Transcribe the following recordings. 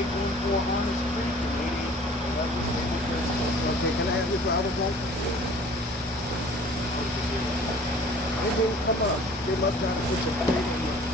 make room for on the street. And maybe that was maybe just okay. Can I have your driver's license? It didn't come up. They must not have put the plate in the thing.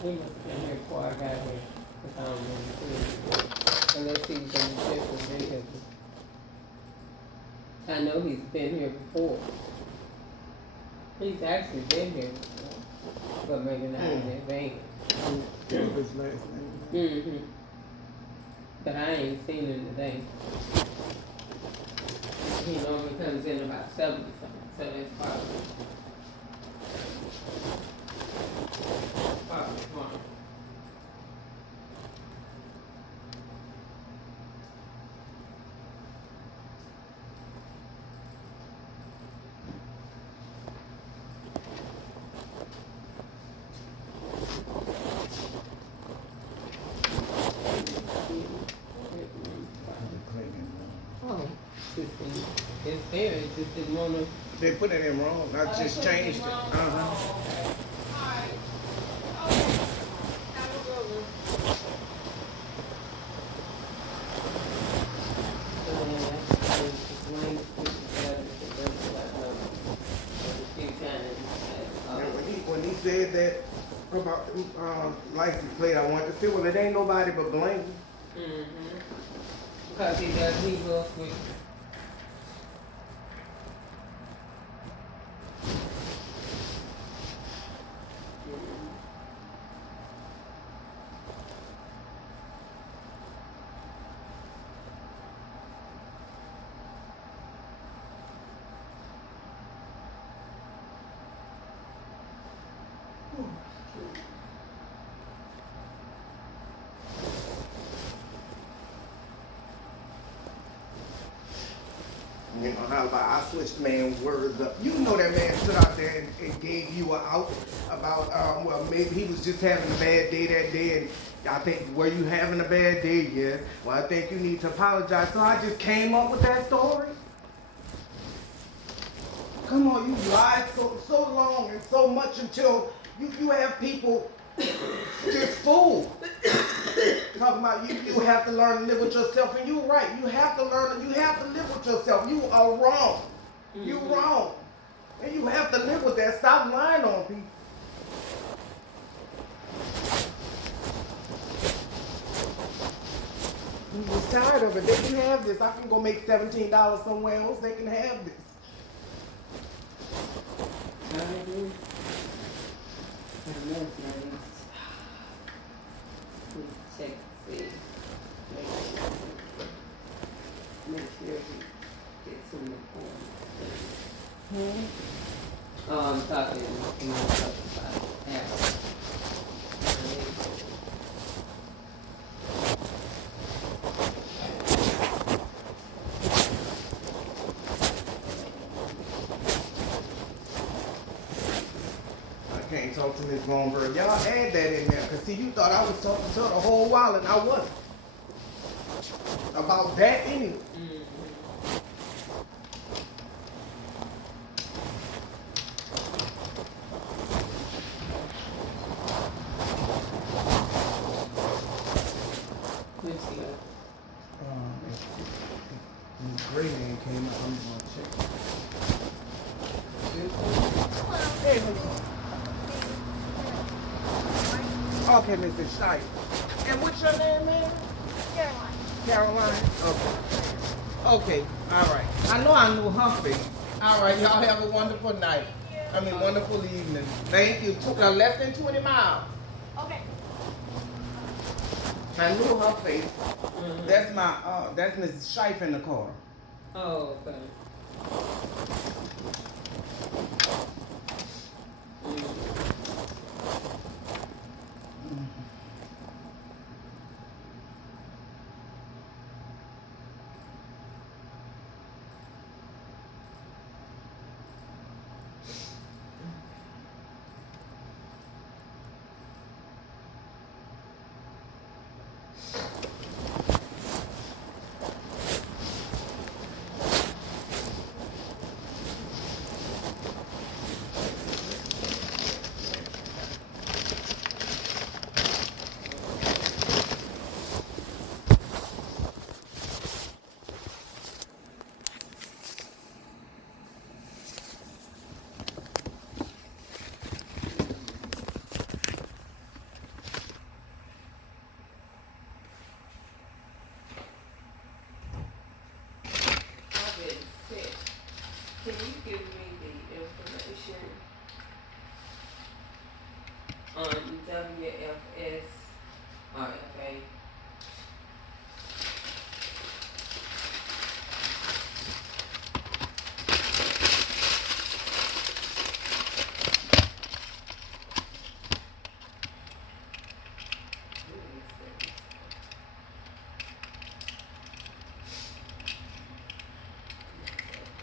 He must have been here before I got here, because I don't remember seeing him. Unless he was in the different vehicle. I know he's been here before. He's actually been here before, but maybe not in that van. His last name. Mm-hmm. But I ain't seen him today. He normally comes in about 7 or something, so that's probably fine. Oh, it's there, it just didn't wanna. They put it in wrong. I just changed it. Uh-huh. When he said that about the license plate, I wanted to say, well, it ain't nobody but Blank. Mm-hmm. Because he will switch. You know how about I switched man's words up. You know that man stood out there and gave you an out about well maybe he was just having a bad day that day and I think were you having a bad day? Yes. Well I think you need to apologize. So I just came up with that story. Come on, you lied so long and so much until you have people just fooled. Talking about you have to learn to live with yourself, and you're right. You have to learn. You have to live with yourself. You are wrong. Mm-hmm. You're wrong, and you have to live with that. Stop lying on people. I'm just tired of it. They can have this. I can go make $17 somewhere else. They can have this. I agree. I know it's nice. Check, see. Make sure he gets in the form. Oh, I'm talking about Apple. Can't talk to Miss Longberg. Y'all add that in there. Because, see, you thought I was talking to her the whole while, and I wasn't. About that anyway. The gray man came up. I'm going to check. Hey, okay, Mrs. Shite. And what's your name, man? Caroline. Caroline? Okay. Okay, all right. I knew her face. All right, y'all have a wonderful night. Wonderful evening. Thank you. Less than 20 miles. Okay. I knew her face. Mm-hmm. That's Mrs. Shite in the car. Oh, okay. you give me the information on WFS or FA?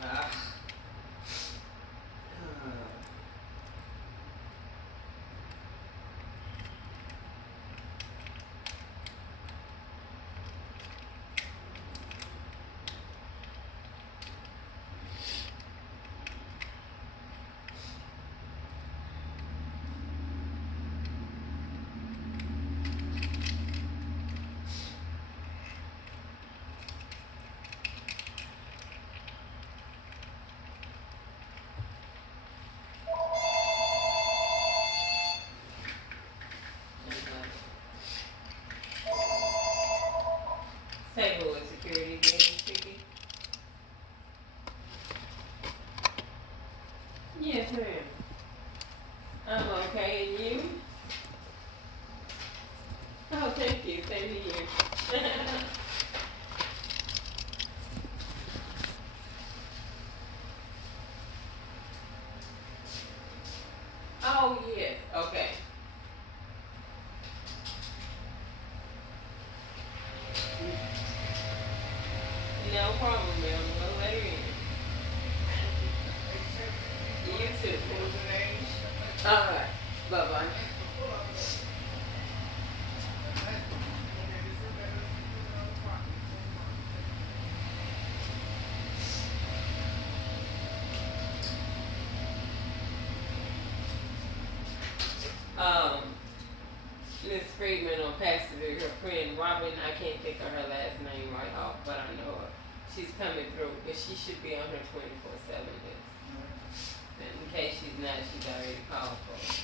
Ah. St. Louis Security Meeting speaking. Yes, ma'am. I'm okay, and you? Oh, thank you. Same to you. Oh, yes. Okay. No problem, ma'am. We'll let her in. You too. All right. Bye-bye. Miss Friedman on Pastor, her friend Robin, I can't think of her last name right off, but I know her. She's coming through, but she should be on her 24/7 list. And in case she's not, she's already called for it.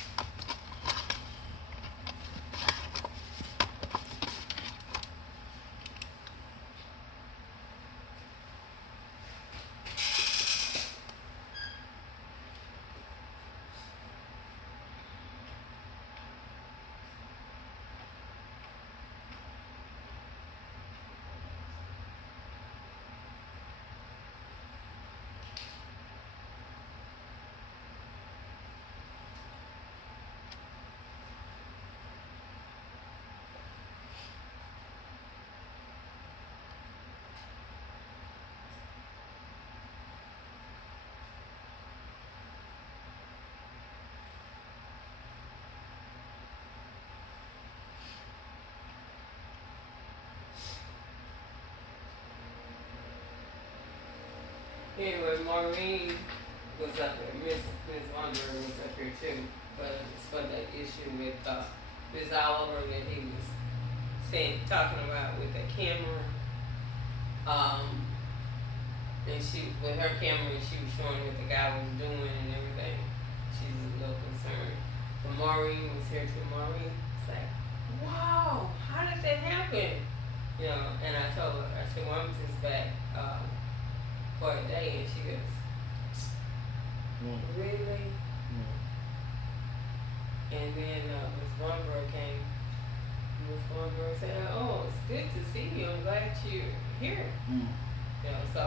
Anyway, Maureen was up there. Miss Wonder was up here too, but it's for that issue with Miss Oliver that he was talking about with the camera. And she with her camera, she was showing what the guy was doing and everything. She's a little concerned. But Maureen was here too. Maureen was like, "Wow, how did that happen?" You know, and I told her, I said, "Well, I'm just back." For a day, and she goes, "Really?" And then Miss Weinberg came. Miss Weinberg said, "Oh, it's good to see you. I'm glad you're here." You know, so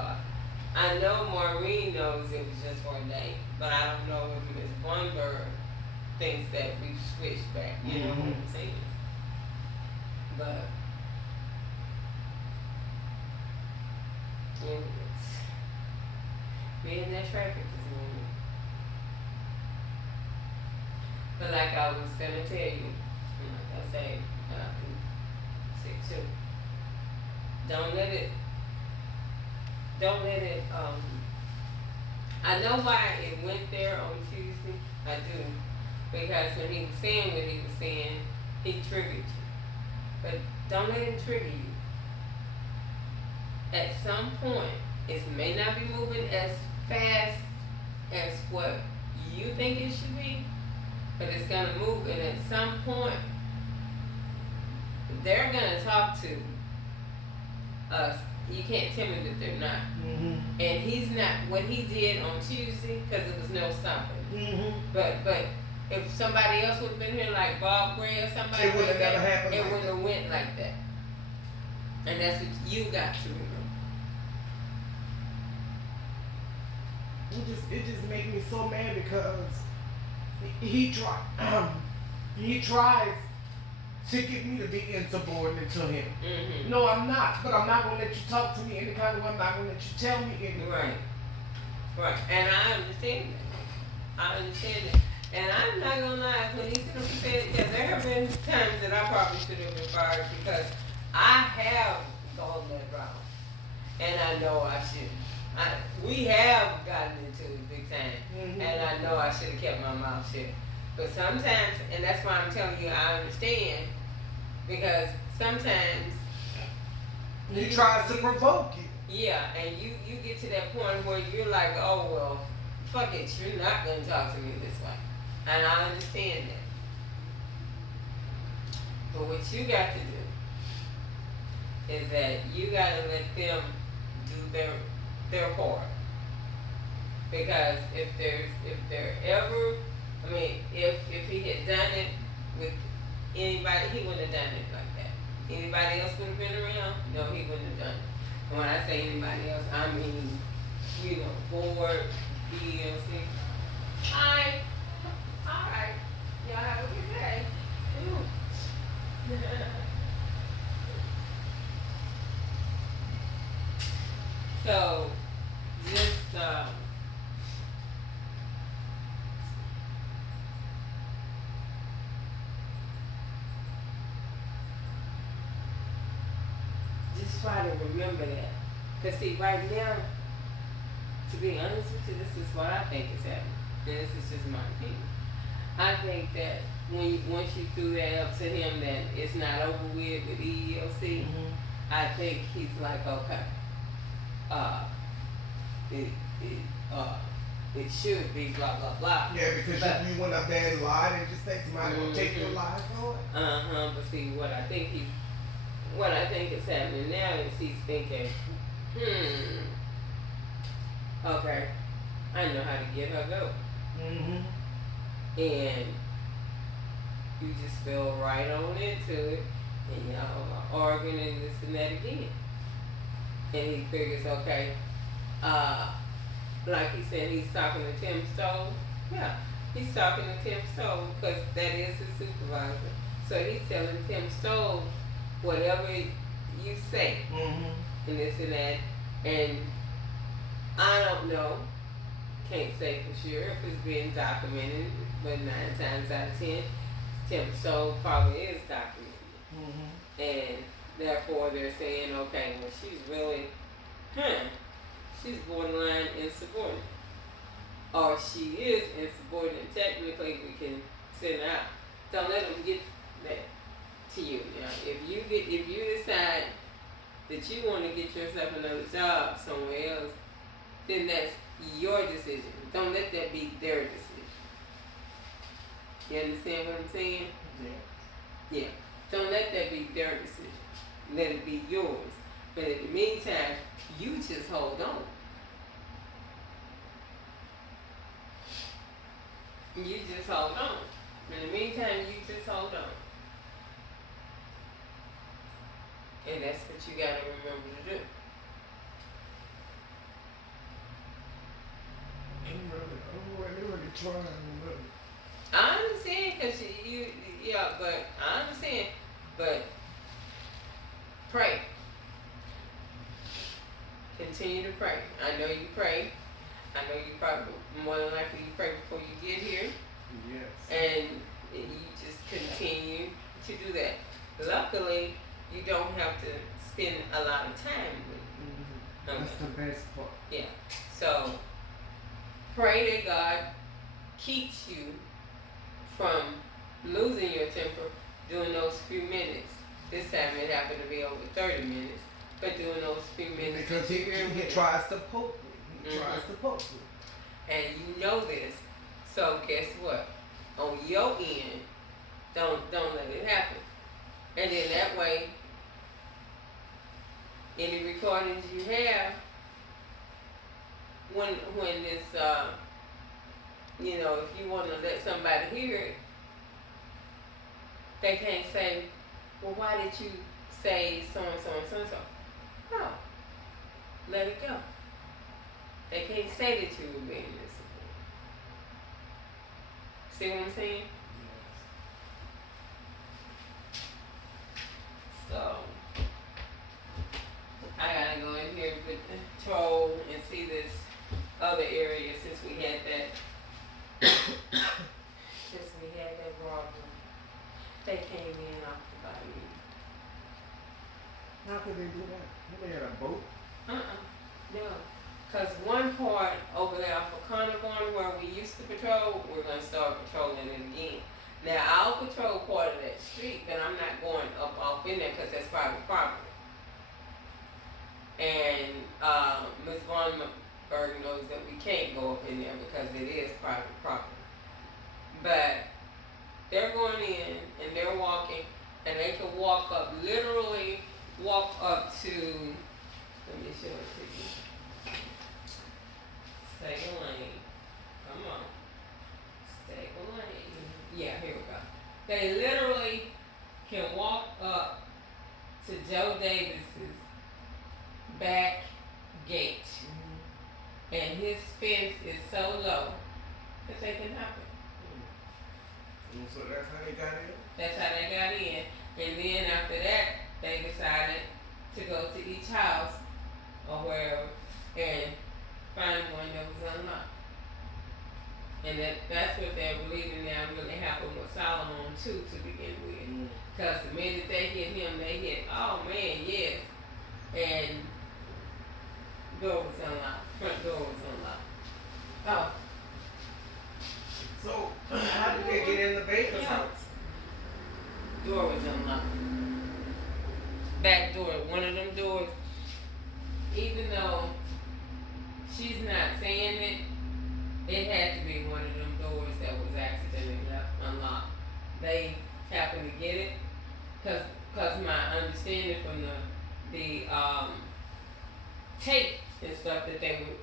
I know Maureen knows it was just for a day, but I don't know if Miss Weinberg thinks that we switched back. You know what I'm saying? But me and that traffic this morning. But like I was gonna tell you, and like I say, and I can say too, don't let it, I know why it went there on Tuesday, I do, because when he was saying what he was saying, he triggered you. But don't let him trigger you. At some point, it may not be moving as fast as what you think it should be, but it's gonna move, and at some point they're gonna talk to us you can't tell me that they're not. Mm-hmm. And he's not what he did on Tuesday because it was no stopping. Mm-hmm. But if somebody else would have been here, like Bob Gray or somebody, It would have never happened. It wouldn't have went like that. And that's what you got to remember. It just makes me so mad because he tries to get me to be insubordinate to him. Mm-hmm. No, I'm not. But I'm not gonna let you talk to me any kind of way. I'm not gonna let you tell me anything. Right. And I understand that. And I'm not gonna lie, when he said, yeah, there have been times that I probably should have been fired because I have gone that route. And I know I shouldn't. We have gotten into it big time. Mm-hmm. And I know I should have kept my mouth shut. But sometimes, and that's why I'm telling you I understand, because sometimes he tries to provoke you. Yeah, and you get to that point where you're like, oh well, fuck it, you're not gonna talk to me this way. And I understand that. But what you got to do is that you gotta let them do their part. Because if they're ever, I mean, if he had done it with anybody, he wouldn't have done it like that. Anybody else would have been around? No, he wouldn't have done it. And when I say anybody else, I mean, board, DLC. Hi. All right. Y'all have a good day. So, just try to remember that. Because see, right now, to be honest with you, this is what I think is happening. And this is just my opinion. I think that once you threw that up to him that it's not over with EEOC, I think he's like, okay, it should be blah blah blah. Yeah, because you went up there and lied and just think somebody will take your life for it. But see, what I think is happening now is he's thinking, okay, I know how to get her go. And you just fell right on into it, and y'all are arguing and this and that again. And he figures, okay, like he said, he's talking to Tim Stowe. Yeah, he's talking to Tim Stowe because that is his supervisor. So he's telling Tim Stowe whatever you say, and this and that. And I don't know, can't say for sure if it's being documented, but 9 times out of 10, Tim Stowe probably is documented. And therefore they're saying, okay, well she's really, she's borderline insubordinate. Or she is insubordinate. Technically we can send her out. Don't let them get that to you. Now, if you decide that you want to get yourself another job somewhere else, then that's your decision. Don't let that be their decision. You understand what I'm saying? Yeah. Don't let that be their decision. Let it be yours. But in the meantime, you just hold on. You just hold on. In the meantime, you just hold on. And that's what you gotta remember to do. I'm really trying. I understand, cause but I understand, but pray. Continue to pray. I know you pray. I know you probably, more than likely you pray before you get here. Yes. And you just continue to do that. Luckily, you don't have to spend a lot of time with them. That's the best part. Yeah. So, pray that God keeps you from losing your temper during those few minutes. This time it happened to be over 30 minutes, but during those few minutes. Because he tries to poke me. He tries to poke me. And you know this. So guess what? On your end, don't let it happen. And then that way, any recordings you have, when this, if you want to let somebody hear it, they can't say, well, why did you say so and so and so and so? No, let it go. They can't say that you were being disciplined. See what I'm saying? So I gotta go in here with the troll and see this other area since we had that robbery. They came in off the bayou. How could they do that? They had a boat. No. Cause one part over there off of Conagona where we used to patrol, we're gonna start patrolling it again. Now I'll patrol part of that street, but I'm not going up off in there because that's private property. And Ms. Von Berg knows that we can't go up in there because it is private property. But they're going in and they're walking, and they can literally walk up to, let me show it to you. Stay a lane. Come on. Stay a lane. Yeah, here we go. They literally can walk up to Joe Davis's back gate. And his fence is so low that they can hop it. So that's how they got in? That's how they got in. And then after that, they decided to go to each house or wherever and find one that was unlocked. And that's what they're believing now really happened with Solomon too to begin with. Because the minute they hit him, they hit, oh man, yes. And door was unlocked. Front door was unlocked. Oh. So how did they get in the baker's house? Door was unlocked. Back door, one of them doors. Even though she's not saying it, it had to be one of them doors that was accidentally left unlocked. They happened to get it, cause my understanding from the tape and stuff that they were,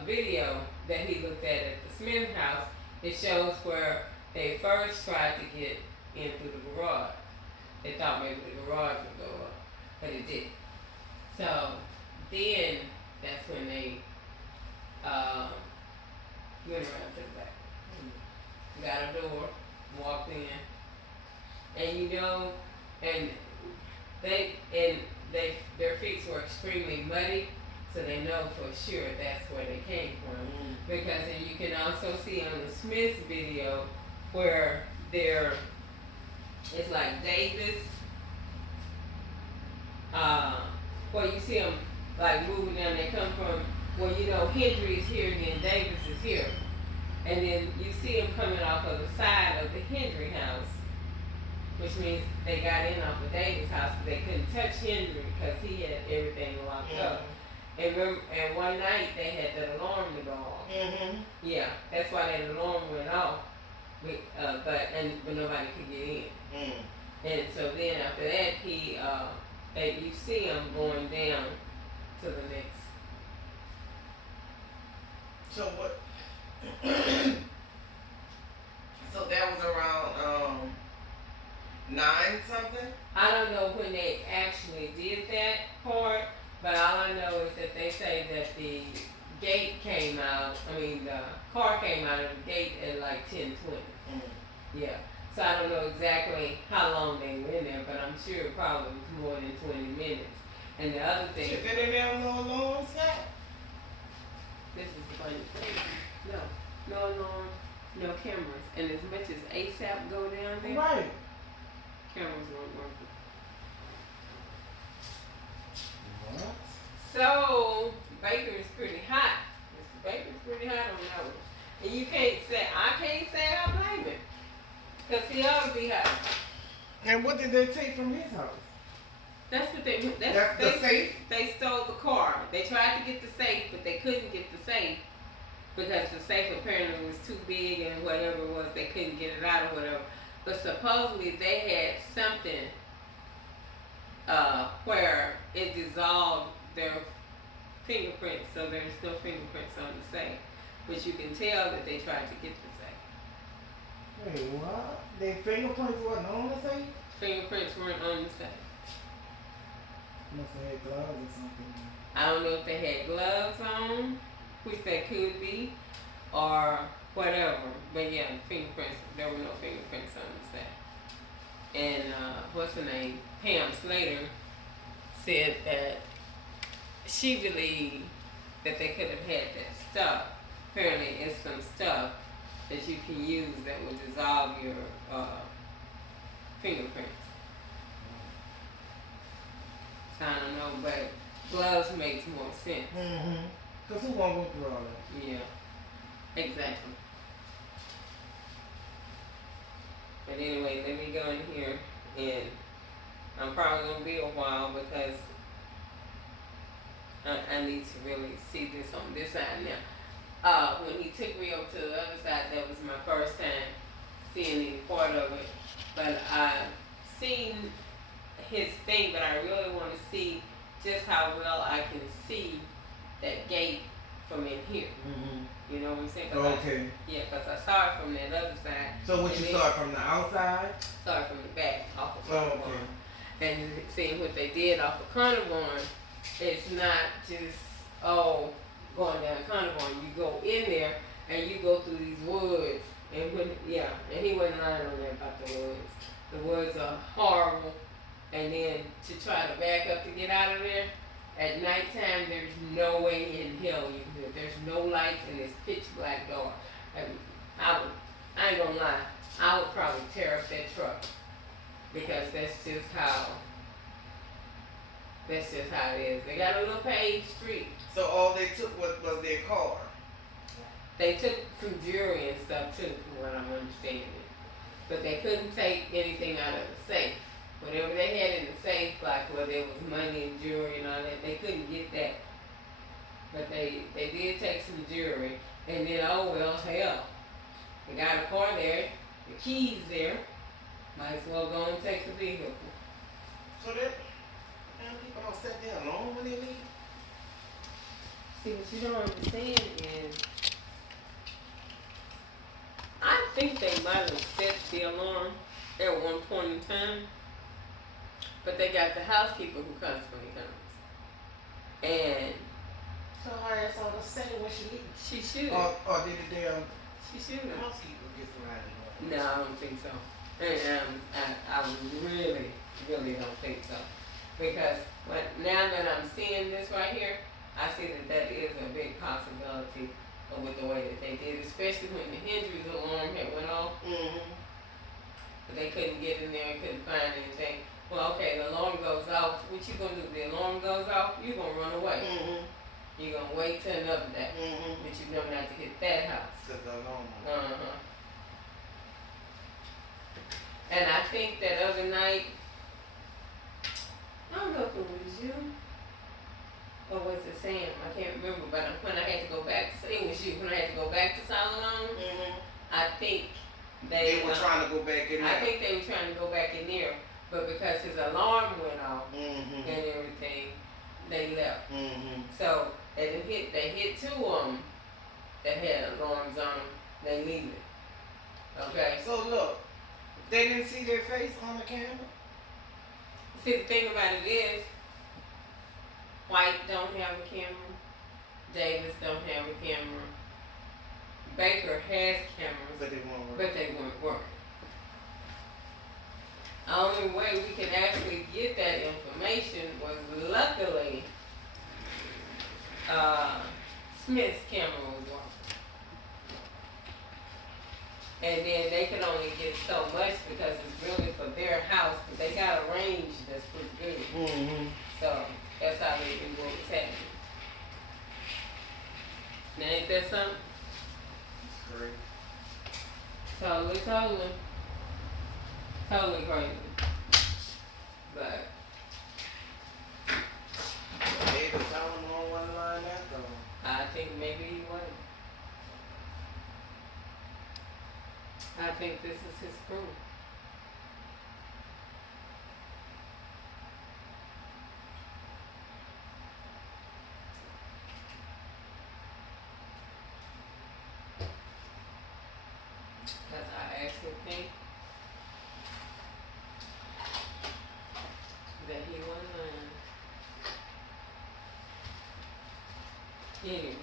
the video that he looked at the Smith house, it shows where they first tried to get in through the garage. They thought maybe the garage would go up, but it didn't. So then that's when they went around to the back. Got a door, walked in, and their feet were extremely muddy, so they know for sure that's where they came from. Because and you can also see on the Smith's video where it's like Davis, where you see them like moving down. They come from Hendry is here, then Davis is here, and then you see them coming off of the side of the Hendry house, which means they got in off of Davis' house, but they couldn't touch Hendry because he had everything locked up. And one night they had that alarm to go off. Yeah, that's why that alarm went off. But nobody could get in. And so then after that, you see him going down to the next. So what? So that was around 9 something? I don't know when they actually did that part, but all I know is that they say that the gate came out, the car came out of the gate at like 10:20. Yeah. So I don't know exactly how long they were in there, but I'm sure it probably was more than 20 minutes. And the other thing. Did they have no alarm set? This is the funny thing. No alarm, no cameras. And as much as ASAP go down there, right, cameras weren't working. What? So Baker is pretty hot. Mr. Baker's pretty hot on that one. And I can't say I blame him. Because he ought to be hot. And what did they take from his house? That's what the safe? They stole the car. They tried to get the safe, but they couldn't get the safe because the safe apparently was too big and whatever it was, they couldn't get it out or whatever. But supposedly they had something where it dissolved their fingerprints, so there's no fingerprints on the safe. But you can tell that they tried to get the safe. Wait, what? Their fingerprints wasn't on the safe? Fingerprints weren't on the safe. Must have had gloves or something. I don't know if they had gloves on, which they could be, or whatever. But yeah, fingerprints, there were no fingerprints on the safe. And what's her name? Pam Slater said that she believed that they could have had that stuff. Apparently, it's some stuff that you can use that will dissolve your fingerprints. So I don't know, but gloves makes more sense. Mm-hmm. Because who won't go through all that? Yeah, exactly. But anyway, let me go in here, and I'm probably going to be a while because I need to really see this on this side now. When he took me over to the other side, that was my first time seeing any part of it. But I've seen his thing, but I really want to see just how well I can see that gate from in here. Mm-hmm. You know what I'm saying? Okay. Because I saw it from that other side. So what, you saw it from the outside? Saw it from the back, off of Oh, Carnarvon. okay. And seeing what they did off of Carnarvon, it's not just, going down Carnarvon. You go in there and you go through these woods. And and he wasn't lying on there about the woods. The woods are horrible. And then to try to back up to get out of there, at nighttime there's no way in hell you can do it. There's no lights and it's pitch black dark. And I ain't gonna lie, I would probably tear up that truck. Because that's just how it is. They got a little paved street. So all they took was their car? They took some jewelry and stuff too, from what I'm understanding. But they couldn't take anything out of the safe. Whatever they had in the safe, like where there was money and jewelry and all that, they couldn't get that. But they did take some jewelry. And then, hell, they got a car there, the keys there. Might as well go and take the vehicle. So that people don't sit there alone when they leave? See, what you don't understand is, I think they might have set the alarm at one point in time, but they got the housekeeper who constantly comes. And so her ass ought to say when she leaves? she should. Or did the damn She should. housekeeper get somebody? No, I don't think so. And I really, really don't think so. Because now that I'm seeing this right here, I see that is a big possibility with the way that they did, especially when the Hendrix alarm had went off. Mm-hmm. But they couldn't get in there and couldn't find anything. Well, okay, the alarm goes off. What you gonna do? The alarm goes off, you're gonna run away. Mm-hmm. You're gonna wait till another day. Mm-hmm. But you know not to hit that house. Because the alarm. Uh-huh. And I think that other night, I don't know if it was you or was it Sam? I can't remember. But when I had to go back to, it was you. When I had to go back to Solomon, Mm-hmm. I think They were trying to go back in there. I think they were trying to go back in there, but because his alarm went off Mm-hmm. and everything, they left. Mm-hmm. So they hit two of them that had alarms on them. They leave it. Okay. So look, they didn't see their face on the camera? See, the thing about it is, White don't have a camera. Davis don't have a camera. Baker has cameras, But they won't work. but they weren't working. The only way we could actually get that information was luckily Smith's camera was working. And then they could only get so much because it's really for their house, but they got a range that's pretty good. Mm-hmm. So that's how they knew what was happening. Now ain't that something? It's great. Totally crazy. But David Solomon wasn't lying that though. I think maybe he was. I think this is his proof. Because I actually think that he wasn't lying. Anyway.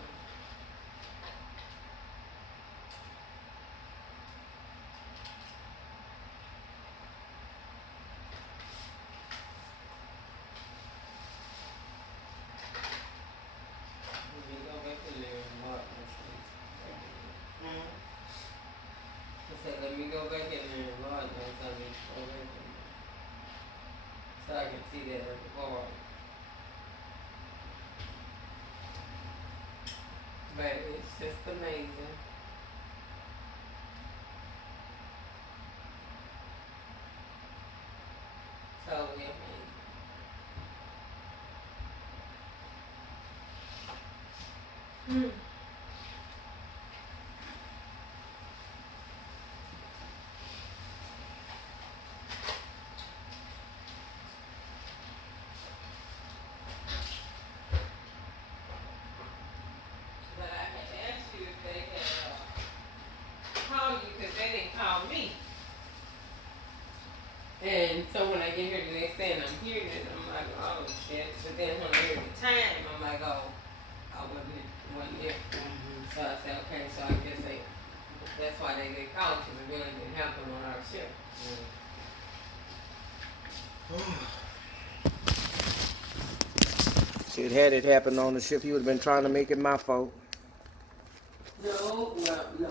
Let me go back in there and mark this piece. I said, let me go back in there and mark this. I need to go back in there. So I can see that at the board. But it's just amazing. Totally amazing. But I had asked you if they had called you because they didn't call me. And so when I get here the next day and I'm hearing it, I'm like, oh shit. But then when I hear the time, I'm like, oh, I wasn't there. So I said, okay, so I guess that's why they didn't call because it really didn't happen on our shift. Shit, had it happened on the ship, you would have been trying to make it my fault. No, well, no.